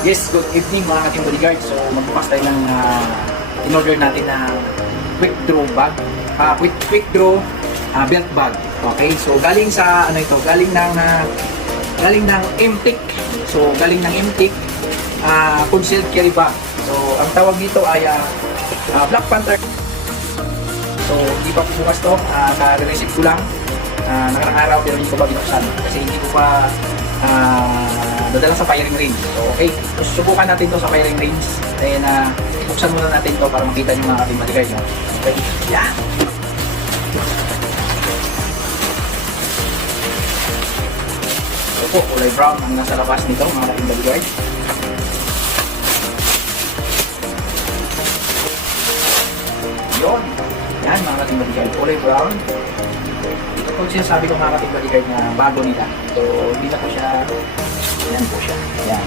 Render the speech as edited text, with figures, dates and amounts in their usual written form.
Yes, good evening mga ating bodyguard. So magbukas tayo ng in-order natin na quick draw bag. Quick draw belt bag. Okay? So galing sa ano ito? Galing ng MTech. So galing ng MTech concealed carry bag. So ang tawag dito ay Black Panther. So hindi pa bukas to, ka-receive ko lang nakarang araw pero hindi ko pa binuksan kasi hindi ko pa dadala sa firing range. So okay, so, subukan natin to sa firing range. Then buksan muna natin to para makita nyo mga ating bodyguard. No? Okay, yan. So po, kulay brown ang nasa labas nito mga ating bodyguard. Yun. Yan mga ating bodyguard, kulay brown. Ito po sinasabi ko mga ating bodyguard na bago nila. So hindi na po siya, yan po siya. Yan.